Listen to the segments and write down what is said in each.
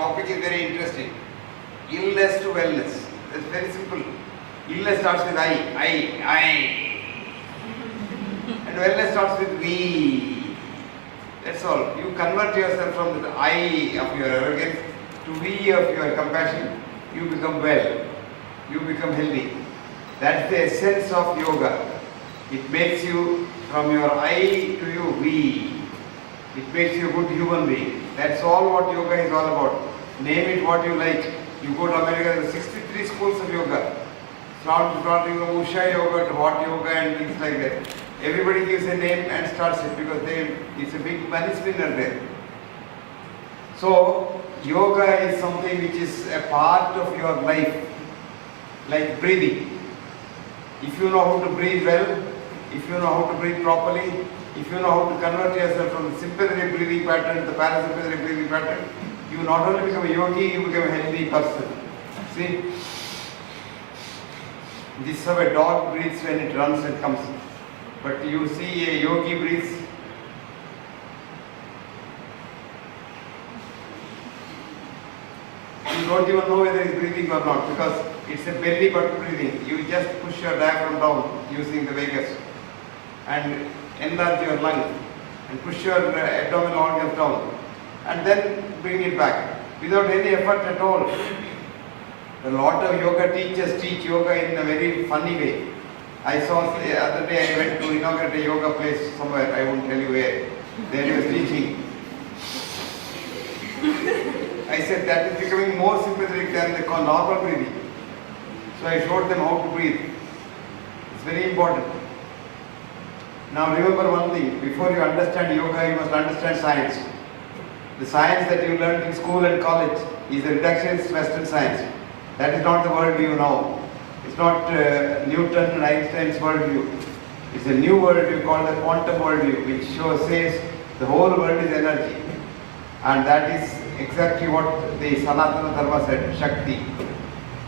topic is very interesting. Illness to wellness. It's very simple. Illness starts with I. And wellness starts with we. That's all. You convert yourself from the I of your arrogance to we of your compassion. You become well. You become healthy. That's the essence of yoga. It makes you from your I to you we. It makes you a good human being. That's all what yoga is all about. Name it what you like. You go to America, there are 63 schools of yoga. Starting from Usha yoga to hot yoga and things like that. Everybody gives a name and starts it because it's a big money spinner there. So, yoga is something which is a part of your life, like breathing. If you know how to breathe well, if you know how to breathe properly, if you know how to convert yourself from the sympathetic breathing pattern to the parasympathetic breathing pattern, you not only become a yogi, you become a healthy person. See? This is how a dog breathes when it runs and comes. But you see a yogi breathes. You don't even know whether he's breathing or not because it's a belly button breathing. You just push your diaphragm down using the vagus and enlarge your lung and push your abdominal organs down and then bring it back without any effort at all. A lot of yoga teachers teach yoga in a very funny way. I saw the other day I went to inaugurate a yoga place somewhere, I won't tell you where. There he was teaching. I said that is becoming more sympathetic than the normal breathing. So I showed them how to breathe. It's very important. Now remember one thing, before you understand yoga, you must understand science. The science that you learned in school and college is a reductionist Western science. That is not the worldview now. It's not Newton and Einstein's worldview. It's a new worldview called the quantum worldview, which says the whole world is energy. And that is exactly what the Sanatana Dharma said, Shakti.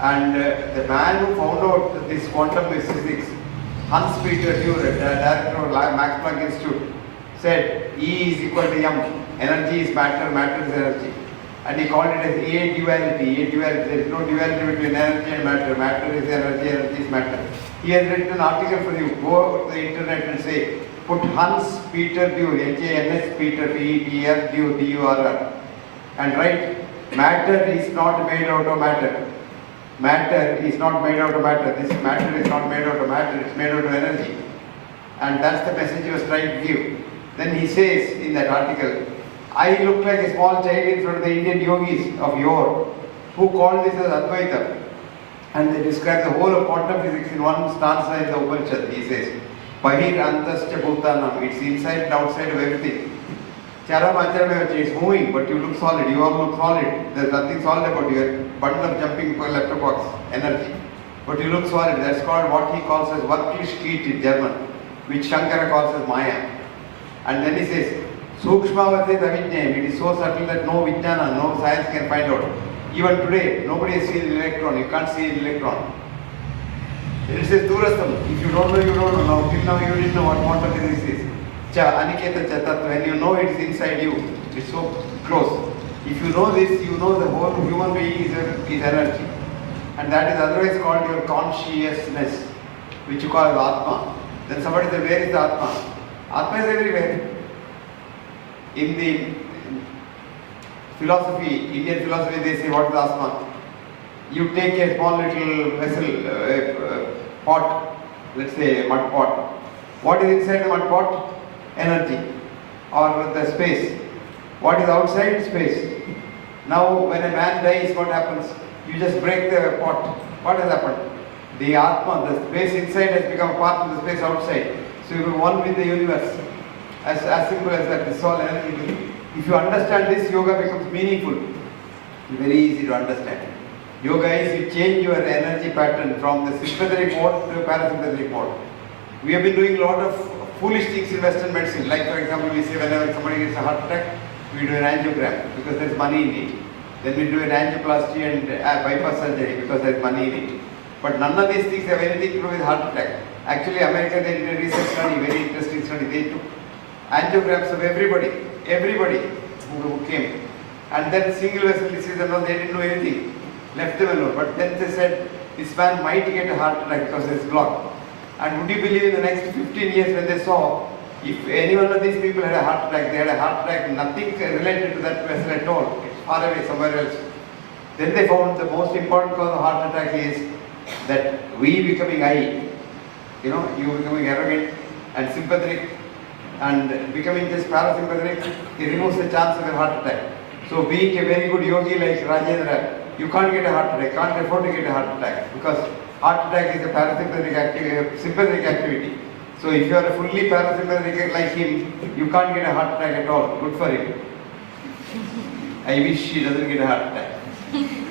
And the man who found out this quantum physics, Hans Peter Dürr, director of Max Planck Institute, said E is equal to M. Energy is matter, matter is energy. And he called it as a duality. There is no duality between energy and matter. Matter is energy, energy is matter. He has written an article for you. Go to the internet and say, put Hans Peter Dürr, H-A-N-S Peter, P-E-T-R, Dürr, D-U-R-R. And write, matter is not made out of matter. Matter is not made out of matter. This matter is not made out of matter, it's made out of energy. And that's the message he was trying to give. Then he says in that article, I look like a small child in front of the Indian yogis of yore who called this as Advaita. And they describe the whole of quantum physics in one stanza in the Upanishad. He says, Bahir Antascha Bhutanam, it's inside and outside of everything. Charam Acharam, it's moving, but you look solid, you all look solid. There's nothing solid about you, a bundle of jumping letterbox, energy. But you look solid, that's called what he calls as Wirklichkeit in German, which Shankara calls as Maya. And then he says, Sukshmavate Avidyayam, it is so subtle that no Vijnana, no science can find out. Even today, nobody has seen an electron, you can't see an electron. It says Durastam, if you don't know, you don't know. Now, till now you didn't know what quantum physics is. Cha, Aniketa Chatat, when you know it is inside you, it's so close. If you know this, you know the whole human being is energy. And that is otherwise called your consciousness, which you call as Atma. Then somebody says, where is the Atma? Atma is everywhere. In the philosophy, Indian philosophy, they say, what is Atma? You take a small little vessel, pot, let's say a mud pot. What is inside the mud pot? Energy or the space. What is outside? Space. Now when a man dies, what happens? You just break the pot. What has happened? The Atma, the space inside has become a part of the space outside. So you are one with the universe. As simple as that. This is all energy. If you understand this, yoga becomes meaningful. Very easy to understand. Yoga is you change your energy pattern from the sympathetic mode to parasympathetic mode. We have been doing a lot of foolish things in Western medicine. Like for example, we say whenever somebody gets a heart attack, we do an angiogram because there is money in it. Then we do an angioplasty and bypass surgery because there is money in it. But none of these things have anything to do with heart attack. Actually, America, they did a research study, very interesting study. They took angiograms of everybody who came. And then single vessel disease and all, they didn't know anything. Left them alone. But then they said, this man might get a heart attack because it's blocked. And would you believe in the next 15 years when they saw, if any one of these people had a heart attack, they had a heart attack, nothing related to that vessel at all. It's far away somewhere else. Then they found the most important cause of heart attack is that we becoming I, you becoming arrogant and sympathetic and becoming just parasympathetic, it removes the chance of a heart attack. So being a very good yogi like Rajendra, you can't get a heart attack, can't afford to get a heart attack because heart attack is a parasympathetic activity, sympathetic activity. So if you are a fully parasympathetic like him, you can't get a heart attack at all. Good for him. I wish he doesn't get a heart attack.